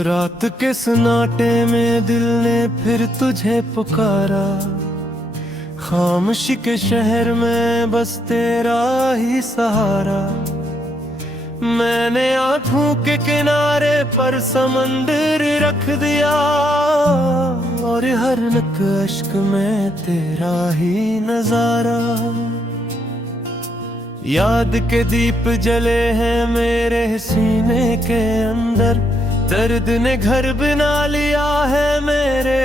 रात के सन्नाटे में दिल ने फिर तुझे पुकारा, खामोशी के शहर में बस तेरा ही सहारा। मैंने आंखों के किनारे पर समंदर रख दिया, और हर नक अश्क में तेरा ही नजारा। याद के दीप जले हैं मेरे सीने के अंदर, दर्द ने घर बना लिया है मेरे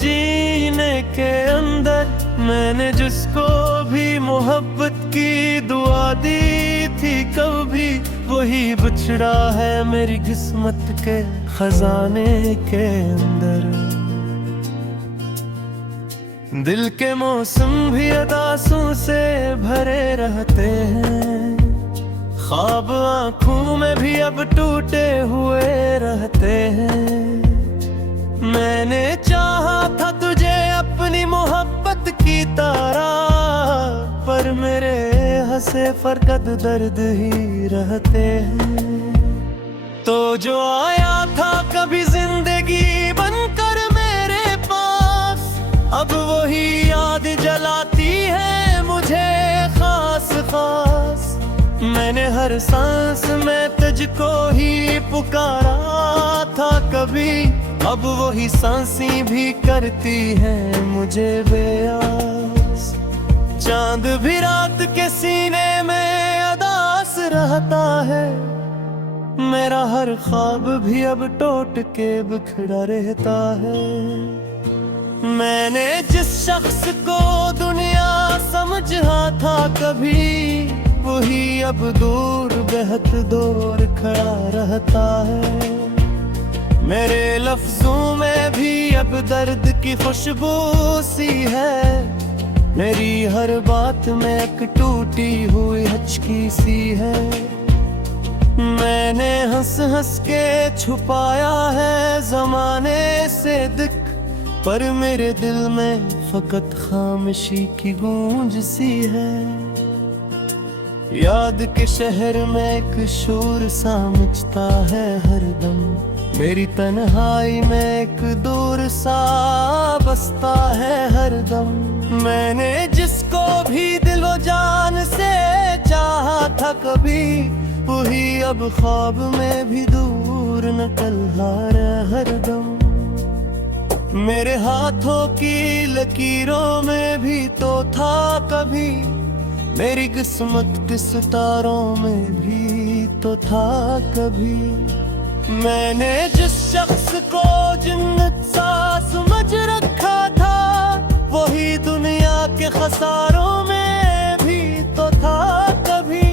जीने के अंदर। मैंने जिसको भी मोहब्बत की दुआ दी थी कभी, वही बिछड़ा है मेरी किस्मत के खजाने के अंदर। दिल के मौसम भी अदासों से भरे रहते हैं, ख्वाब आँखों में भी अब टूटे हुए रहते हैं। मैंने चाहा था तुझे अपनी मोहब्बत की तरह, पर मेरे हंसे फरकत दर्द ही रहते हैं। तो जो आया था कभी जिंदगी बनकर मेरे पास, अब वही याद जलाती है मुझे खास खास। मैंने हर सांस में तुझको ही पुकारा था कभी, अब वही सांसें भी करती हैं मुझे बेआस। चांद भी रात के सीने में अदास रहता है, मेरा हर ख्वाब भी अब टूट के बिखरा रहता है। मैंने जिस शख्स को दुनिया समझा था कभी, वही अब दूर बेहद दूर खड़ा रहता है। मेरे लफ्जों में भी अब दर्द की खुशबू सी है, मेरी हर बात में एक टूटी हुई हचकी सी है। मैंने हंस हंस के छुपाया है जमाने से दुख, पर मेरे दिल में फकत खामोशी की गूंज सी है। याद के शहर में एक शोर सा मचता है हरदम, मेरी तन्हाई में एक दूर सा बसता है हरदम। मैंने जिसको भी दिलो जान से चाहा था कभी, वही अब ख्वाब में भी दूर न टलहा हरदम। मेरे हाथों की लकीरों में भी तो था कभी, मेरी किस्मत के सितारों में भी तो था कभी। मैंने जिस शख्स को जन्नत सा समझ रखा था, वही दुनिया के खसारों में भी तो था कभी।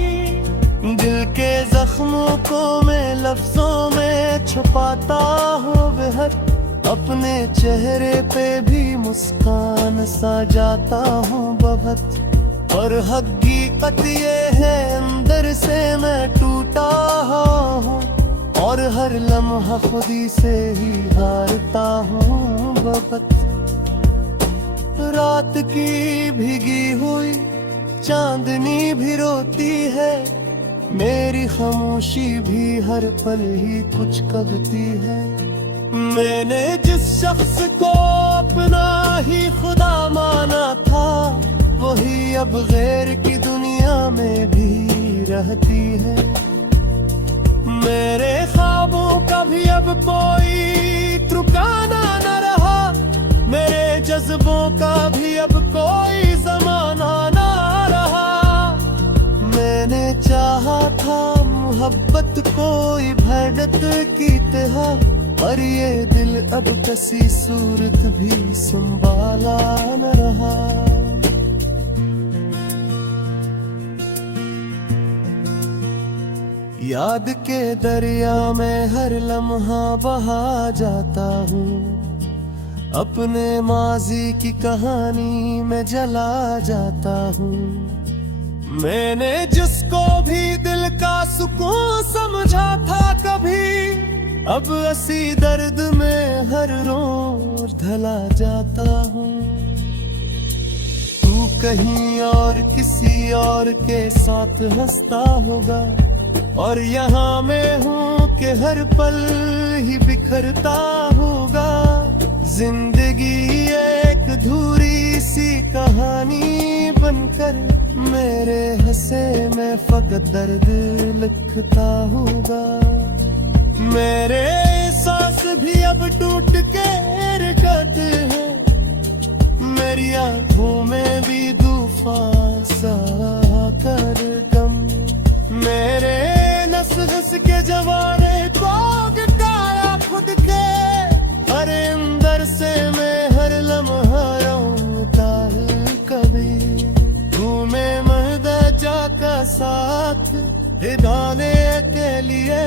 दिल के जख्मों को मैं लफ्जों में छुपाता हूँ बेहद, अपने चेहरे पे भी मुस्कान सा जाता हूँ बहुत। और हकीकत ये है अंदर से मैं टूटा हूँ, और हर लम्हा खुदी से ही हारता हूँ बहुत। रात की भीगी हुई चांदनी भी रोती है, मेरी खामोशी भी हर पल ही कुछ कहती है। मैंने जिस शख्स को अपना ही खुदा माना था, वही अब गैर की दुनिया में भी रहती है। मेरे ख्वाबों का भी अब कोई ठिकाना न रहा, मेरे जज्बों का भी अब कोई जमाना न रहा। मैंने चाहा था मोहब्बत कोई भरत की तरह, पर ये दिल अब कसी सूरत भी संभाला न रहा। याद के दरिया में हर लम्हा बहा जाता हूँ, अपने माजी की कहानी में जला जाता हूँ। मैंने जिसको भी दिल का सुकून समझा था कभी, अब असी दर्द में हर रोज ढला जाता हूँ। कहीं और किसी और के साथ हंसता होगा, और यहाँ मैं हूँ कि हर पल ही बिखरता होगा। जिंदगी एक अधूरी सी कहानी बनकर मेरे हंसे में फकत दर्द लिखता होगा। मेरे सांस भी अब टूट के रखत है, मेरी आंखों में भी तूफान सा कर गम। मेरे नस नस के जवाने को गिटाया खुद के, अरे अंदर से मैं हर लम्हा रोता है कभी। घूमे महदजा का साथ निभाने के लिए,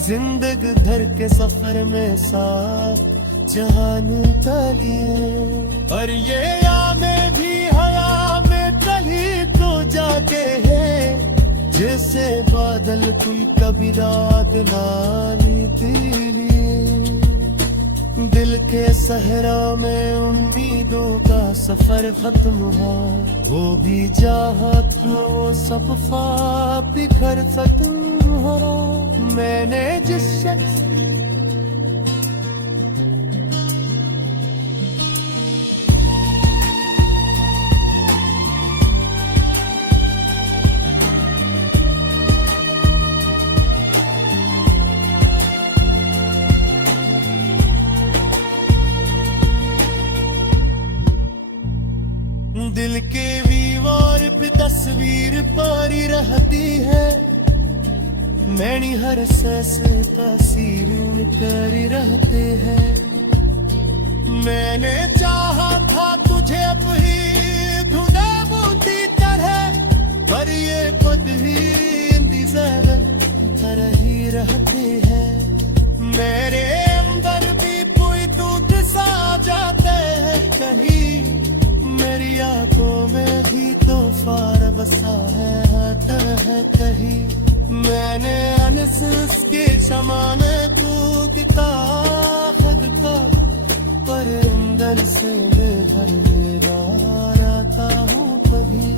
जिंदगी भर के सफर में साथ जहान तलिए। और ये यादें भी हवा में कली तो जाते हैं, जैसे बादल कोई कभी रात लाली दिली। दिल के सहरा में उम्मीदों का सफर खत्म हुआ, वो भी जहाँ था वो सब ख्वाब बिखर खत्म हो। मैंने जिस शख्स दिल के दीवार पे तस्वीर पारी रहती है, मैंने हर सांस तासीर में करी रहते हैं। मैंने चाहा था तुझे अब ही धुना बूटी तरह, पर ये पद ही इंतजार कर ही रहते हैं। मेरे अंदर भी कोई दूध सा जाते हैं कहीं, मेरी आंखों में भी तो फार बसा है आता है कहीं। मैंने अनसुस के समाने तू किताब खुद का, पर अंदर से मैं हर बेदार आता हूँ कभी।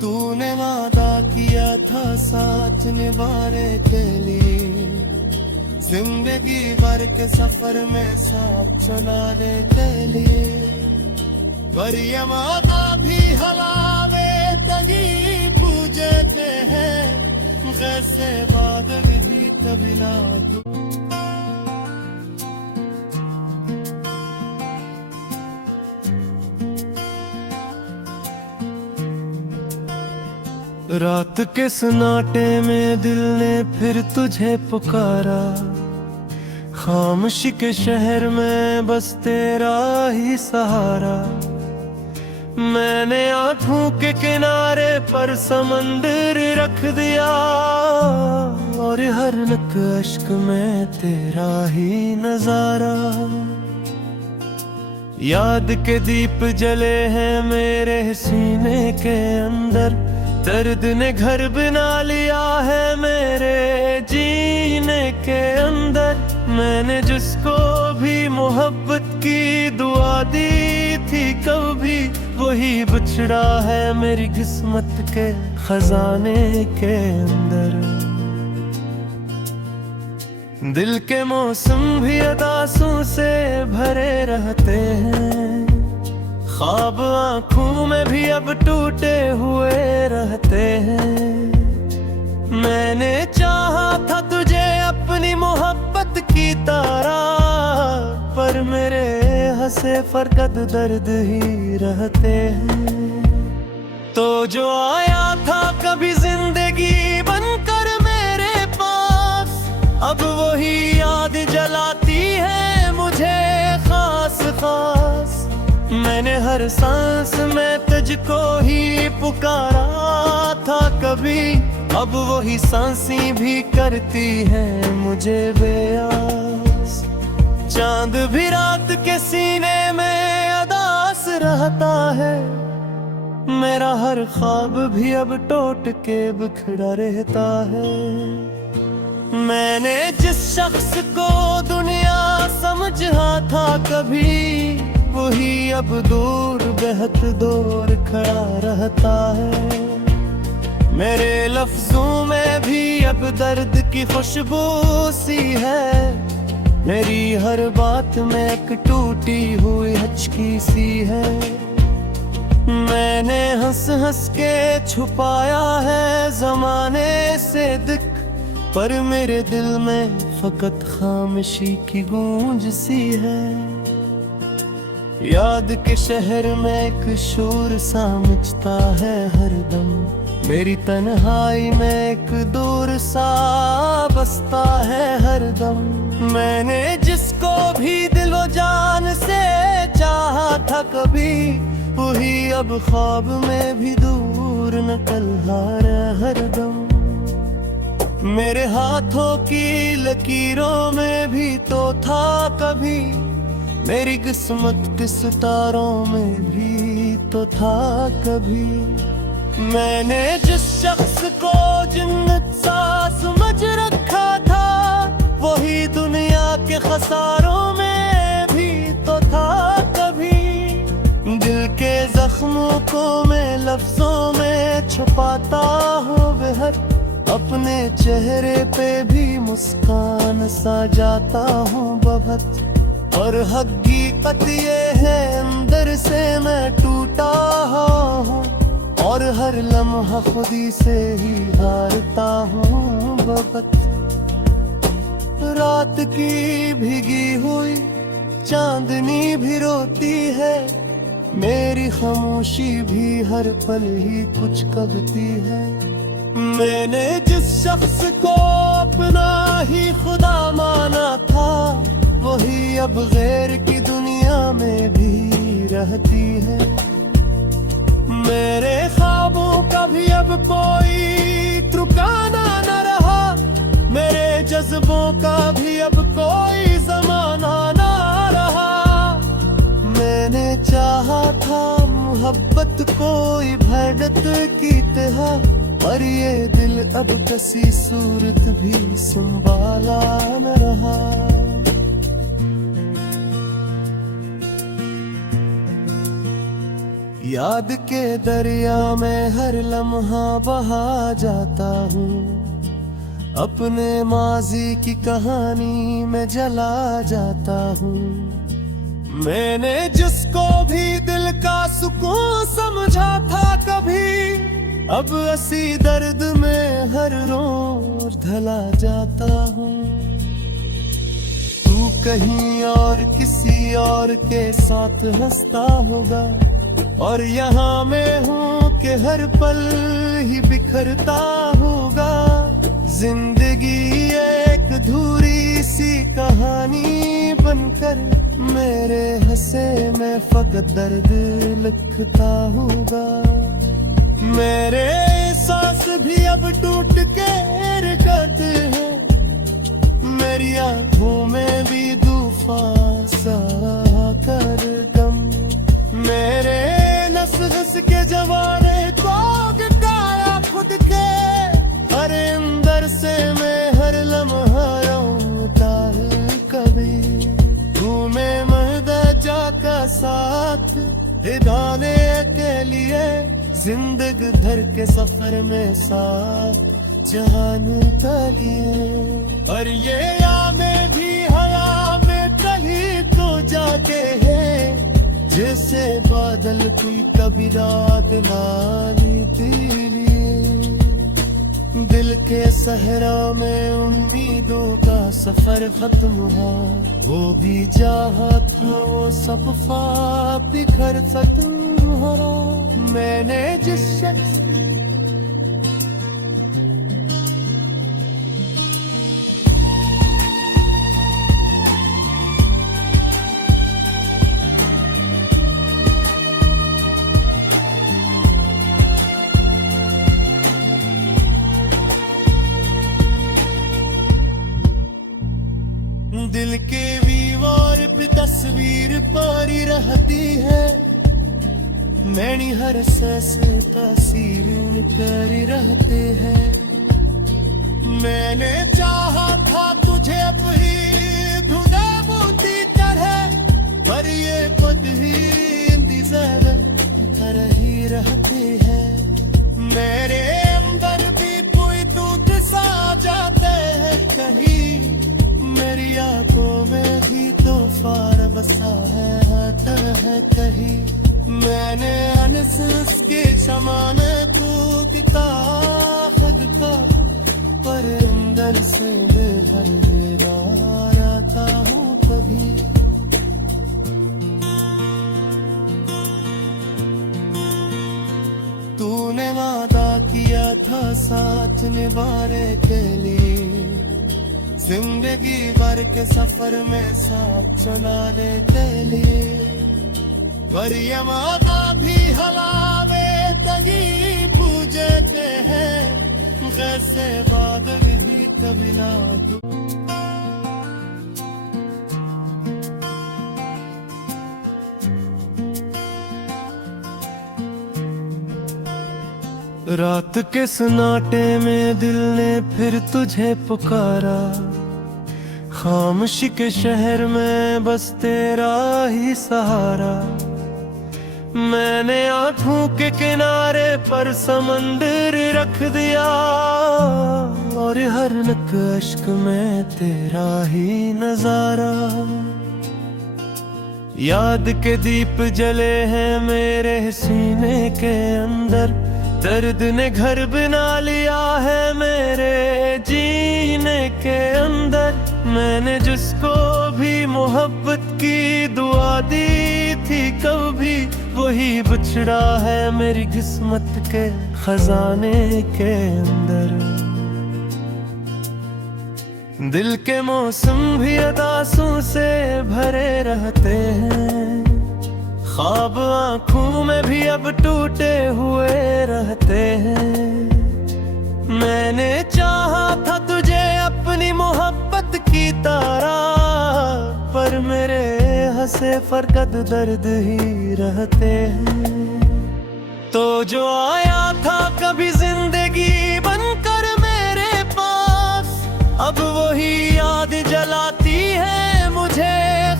तूने वादा किया था साथ निभाने के लिए, जिंदगी भर के सफर में साथ चलाने के लिए। पर ये वादा भी हवा में तगी पूजते हैं, कैसे बादल भी कभी ना रात के सन्नाटे में दिल ने फिर तुझे पुकारा, खामोशी के शहर में बस तेरा ही सहारा। मैंने आंखों के किनारे पर समंदर रख दिया, और हर नक अश्क में तेरा ही नजारा। याद के दीप जले हैं मेरे सीने के अंदर, दर्द ने घर बना लिया है मेरे जीने के अंदर। मैंने जिसको भी मोहब्बत की दुआ दी थी कभी, वही बिछड़ा है मेरी किस्मत के खजाने के अंदर। दिल के मौसम भी अदासों से भरे रहते हैं, ख्वाब आँखों में भी अब टूटे हुए रहते हैं। मैंने चाहा था तुझे अपनी मोहब्बत की तारा, पर मेरे हंसे फरकत दर्द ही रहते हैं। तो जो आया था कभी जिंदगी बनकर मेरे पास, अब वही याद जलाती है मुझे खास खास। मैंने हर सांस में तुझको ही पुकारा था कभी, अब वही सांसें भी करती है मुझे बेआस। चांद भी रात के सीने में अदास रहता है, मेरा हर ख्वाब भी अब टूट के बिखरा रहता है। मैंने जिस शख्स को दुनिया समझा कभी वही अब दूर बेहद दूर खड़ा रहता है। मेरे लफ्जों में भी अब दर्द की खुशबू सी है। मेरी हर बात में एक टूटी हुई हचकी सी है। मैंने हंस हंस के छुपाया है जमाने से दिख, पर मेरे दिल में फकत खामोशी की गूंज सी है। याद के शहर में एक शोर सा मचता है हरदम। मेरी तन्हाई में एक दूर सा बसता है हरदम। मैंने जिसको भी दिलो जान से चाहा था कभी, वही अब ख्वाब में भी दूर निकल रहा हरदम। मेरे हाथों की लकीरों में भी तो था कभी, मेरी किस्मत के सितारों में भी तो था कभी। मैंने जिस शख्स को जिन्नत सा समझ रखा था, वही दुनिया के खसारों में भी तो था कभी। दिल के जख्मों को मैं लफ्जों में छुपाता हूँ बेहद, अपने चेहरे पे भी मुस्कान सा जाता हूँ बहुत। और हकीकत ये है अंदर से मैं टूटा हूँ, और हर लम्हा खुदी से ही हारता हूँ बहुत। रात की भीगी हुई चांदनी भी रोती है, मेरी खामोशी भी हर पल ही कुछ कहती है। मैंने जिस शख्स को अपना ही खुदा माना था, वही अब गैर की दुनिया में भी रहती है। मेरे ख्वाबों का भी अब कोई ठिकाना न रहा, मेरे जज्बों का भी अब कोई जमाना न रहा। मैंने चाहा था मोहब्बत कोई भैडत की तरह, पर ये दिल अब कसी सूरत भी संभाला न रहा। याद के दरिया में हर लम्हा बहा जाता हूँ, अपने माजी की कहानी में जला जाता हूँ। मैंने जिसको भी दिल का सुकून समझा था कभी, अब असी दर्द में हर रोज ढला जाता हूँ। तू कहीं और किसी और के साथ हंसता होगा, और यहाँ मैं हूँ कि हर पल ही बिखरता होगा। जिंदगी एक अधूरी सी कहानी बनकर, मेरे हंसे में फकत दर्द लिखता होगा। मेरे सांस भी अब टूट के रखते हैं, मेरी आंखों में भी तूफान सा कर गम। मेरे नस नस के जवाने को गिटाया खुद के, अरे अंदर से मैं हर लम्हा रोता कभी। घूमे महदा का साथ इदाने के लिए, जिंदगी भर के सफर में साथ जहान का लिए। और ये यामें भी हवा में कहीं तो जाते हैं, जैसे बादल कोई कभी रात लानी के लिए। दिल के सहरा में उम्मीदों का सफर खत्म हुआ, वो भी जहाँ था वो सब ख्वाब बिखर खत्म हो रहा। मैंने जिस शख्स दिल के दीवार पे तस्वीर पारी रहती है, मैंने हर सांस तासीर करी रहते हैं। मैंने चाहा था तुझे अब ही धुना मोती तरह, तोफान बसा है आतर है कहीं मैंने अनसंस के समाने तू किताब का पर अंदर से बेहद बेदार आता हूँ कभी तूने वादा किया था साथ निभाने के लिए जिंदगी भर के सफर में साथ चलाने के लिए पर ये वादा भी हलावे तगी पूजते हैं कैसे बाद भी कभी ना रात के सन्नाटे में दिल ने फिर तुझे पुकारा खामोशी के शहर में बस तेरा ही सहारा मैंने आंखों के किनारे पर समंदर रख दिया और हर नक अश्क में तेरा ही नजारा याद के दीप जले हैं मेरे सीने के अंदर दर्द ने घर बना लिया है मेरे जीने के अंदर मैंने जिसको भी मोहब्बत की दुआ दी थी कभी वही बिछड़ा है मेरी किस्मत के खजाने के अंदर दिल के मौसम भी अदासों से भरे रहते हैं ख्वाब आँखों में भी अब टूटे हुए रहते हैं मैंने चाहा था तुझे अपनी मोहब्बत की तरह पर मेरे हंसे फरकत दर्द ही रहते हैं तो जो आया था कभी जिंदगी बनकर मेरे पास अब वही याद जलाती है मुझे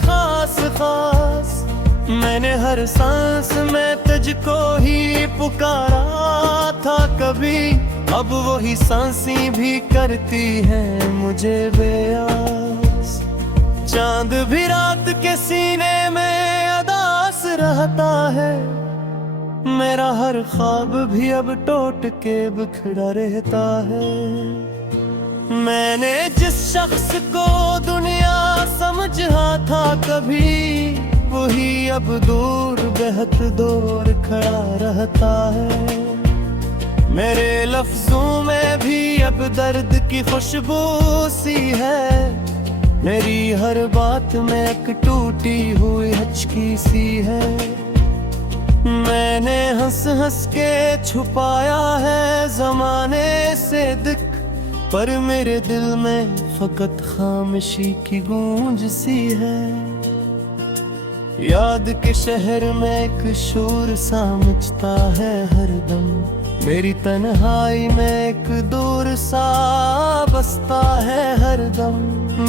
खास खास मैंने हर सांस में तुझको ही पुकारा था कभी अब वही सांसें भी करती हैं मुझे बेआस चांद भी रात के सीने में अदास रहता है मेरा हर ख्वाब भी अब टूट के बिखरा रहता है मैंने जिस शख्स को दुनिया समझा था कभी वही अब दूर बेहद दूर खड़ा रहता है मेरे लफ्जों में भी अब दर्द की खुशबू सी है मेरी हर बात में एक टूटी हुई हचकी सी है मैंने हंस हंस के छुपाया है जमाने से दुख पर मेरे दिल में फकत खामोशी की गूंज सी है याद के शहर में एक शोर सा मचता है हरदम मेरी तन्हाई में एक दूर सा बसता है हरदम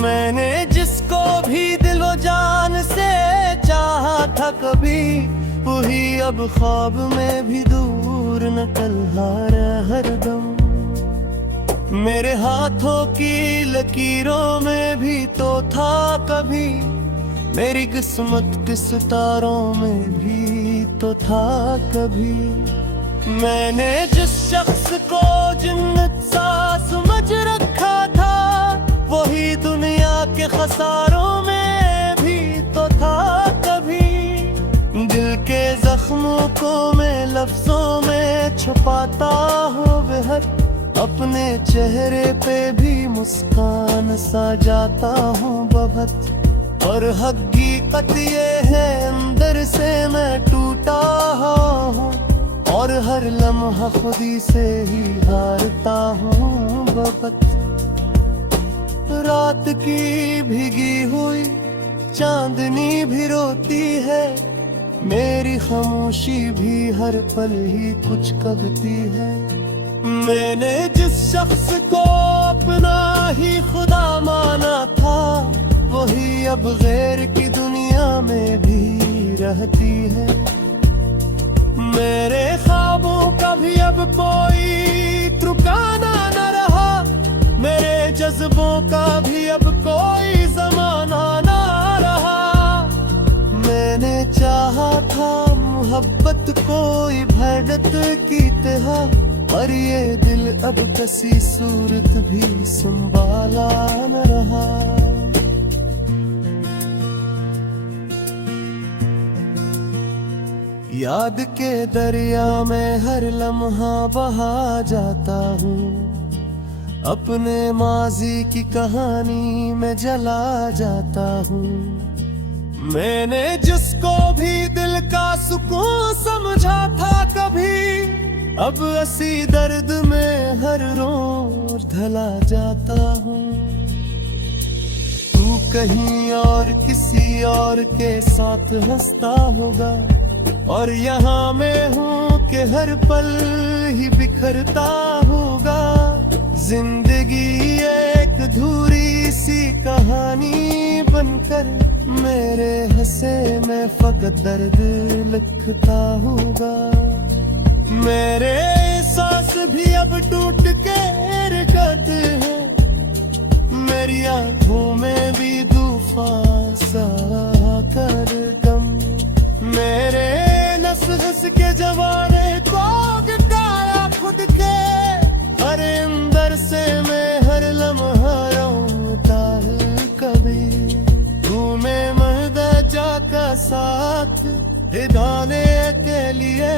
मैंने जिसको भी दिलो जान से चाहा था कभी वही अब ख्वाब में भी दूर न टलहा हरदम मेरे हाथों की लकीरों में भी तो था कभी मेरी किस्मत के सितारों में भी तो था कभी मैंने जिस शख्स को जिन्नत सा समझ रखा था वही दुनिया के खसारों में भी तो था कभी दिल के जख्मों को मैं लफ्जों में छुपाता हूँ बेहद अपने चेहरे पे भी मुस्कान सा जाता हूँ बहुत और हकीकत ये है अंदर से मैं टूटा हूँ और हर लम्हा खुदी से ही हारता हूँ बबत रात की भीगी हुई चांदनी भी रोती है मेरी खामोशी भी हर पल ही कुछ कहती है मैंने जिस शख्स को अपना ही खुदा माना था वही अब गैर की दुनिया में भी रहती है मेरे ख्वाबों का भी अब कोई ठिकाना न रहा मेरे जज्बों का भी अब कोई जमाना न रहा मोहब्बत कोई भैरत की तरह, पर ये दिल अब कसी सूरत भी संभाला न रहा। याद के दरिया में हर लम्हा बहा जाता हूँ, अपने माजी की कहानी में जला जाता हूँ। मैंने जिसको भी दिल का सुकून समझा था कभी, अब असी दर्द में हर रोज ढला जाता हूँ। तू कहीं और किसी और के साथ हंसता होगा, और यहाँ मैं हूँ कि हर पल ही बिखरता होगा। जिंदगी एक अधूरी सी कहानी बनकर मेरे हंसे में फकत दर्द लिखता होगा। मेरे सांस भी अब टूट के रखते हैं, मेरी आंखों में भी तूफान सा कर गम। मेरे नस नस के जवाने को गिटाया खुद के, अरे अंदर से मैं हर लम्हा रोता है कभी। घूमे महदा का साथ निभाने के लिए,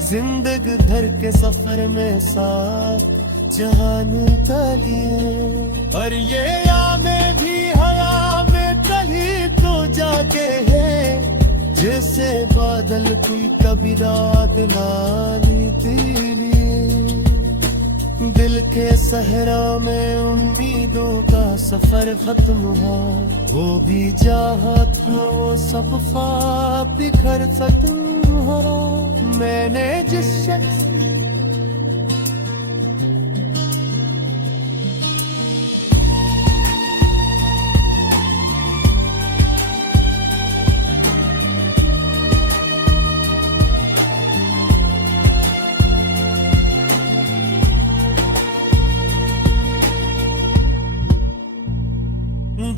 जिंदगी भर के सफर में साथ जहान का लिए। और ये यादें भी हवा में कहीं तो जाके है, जैसे बादल कोई कभी रात लाली लिए। दिल के सहरा में उम्मीदों का सफर खत्म हुआ, वो भी जहाँ था वो सब ख्वाब बिखर खत्म हुआ। मैंने जिस शख्स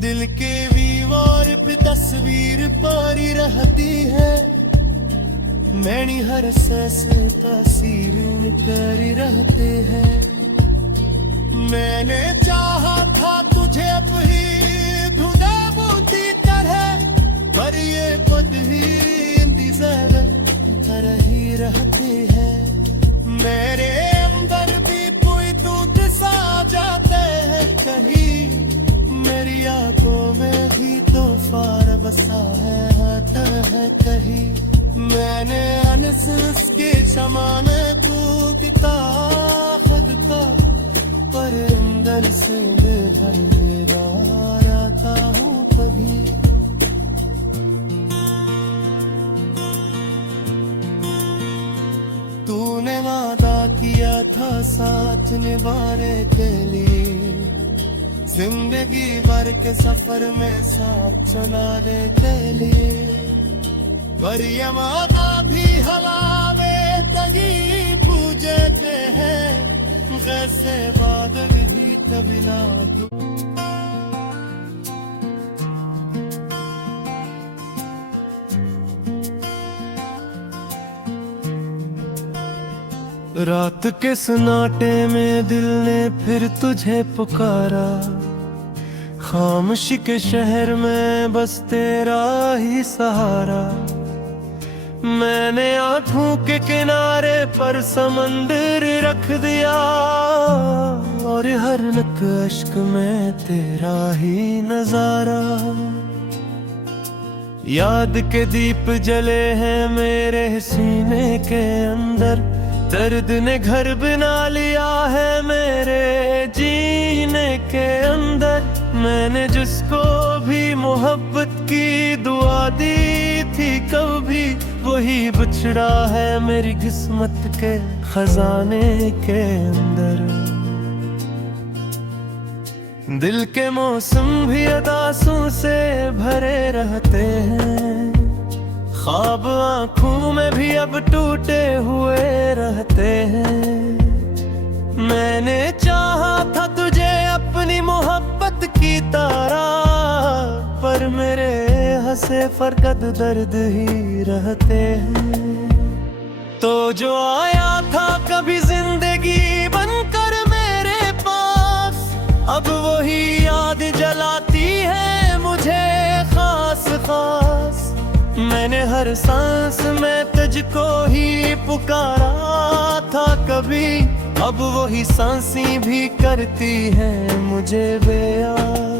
दिल के दीवार पे तस्वीर पारी रहती है, नैनी हर सांस तासीर निकरी रहते हैं। मैंने चाहा था तुझे अब ही धुना मोती तरह, पर ये पद ही इंतजार कर ही रहते हैं। मेरे अंदर भी कोई दूध सा जाते हैं कहीं, मेरी आंखों में भी तो फार बसा है आता है कहीं। मैंने अनसस के समाने तू किताब खुद का, पर अंदर से बेहद आता हूँ कभी। तूने वादा किया था साथ निभाने के लिए, जिंदगी भर के सफर में साथ चलाने के लिए। पर ये वादा भी हवा में कहीं पूजते हैं, कैसे बादल भी कभी ना रात के सन्नाटे में दिल ने फिर तुझे पुकारा, खामोशी के शहर में बस तेरा ही सहारा। मैंने आंखों के किनारे पर समंदर रख दिया, और हर नक अश्क में तेरा ही नजारा। याद के दीप जले हैं मेरे सीने के अंदर, दर्द ने घर बना लिया है मेरे जीने के अंदर। मैंने जिसको भी मोहब्बत की दुआ दी थी कभी, वही बिछड़ा है मेरी किस्मत के खजाने के अंदर। दिल के मौसम भी अदासों से भरे रहते हैं, ख्वाब आँखों में भी अब टूटे हुए रहते हैं। मैंने चाहा था तुझे अपनी मोहब्बत की तरह, पर मेरे हंसे फरकत दर्द ही रहते हैं। तो जो आया था कभी जिंदगी बनकर मेरे पास, अब वही याद जलाती है मुझे खास खास। मैंने हर सांस में तुझको ही पुकारा था कभी, अब वही सांसें भी करती है मुझे बेयार।